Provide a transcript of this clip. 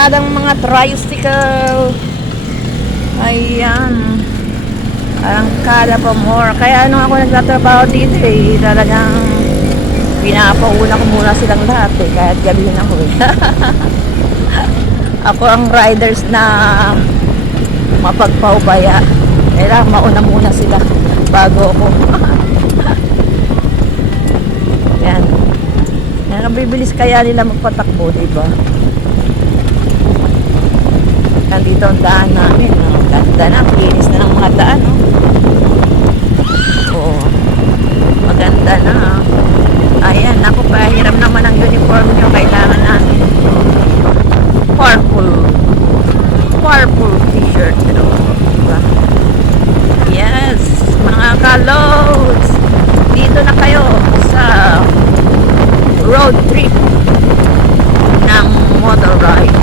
barkadang mga tricycle. Ayan. Arangkada pa more. Kaya nung ako nagtatrabaho dito talagang pinapauna ko muna silang lahat kahit gabihin ako Ako ang riders na mapagpaubaya. Kailangan mauna muna sila bago ako. Yan. Nakabibilis kaya nila magpatakbo, diba? Nandito ang daan namin. Ganda na. Kinis na ng mga daan. Oo. Maganda na. Ayan. Ako, pahiram naman ang uniform nyo. Kailangan namin. Purple t-shirt. Diba? Yes. Mga kalods. Dito na kayo sa road trip ng motor ride.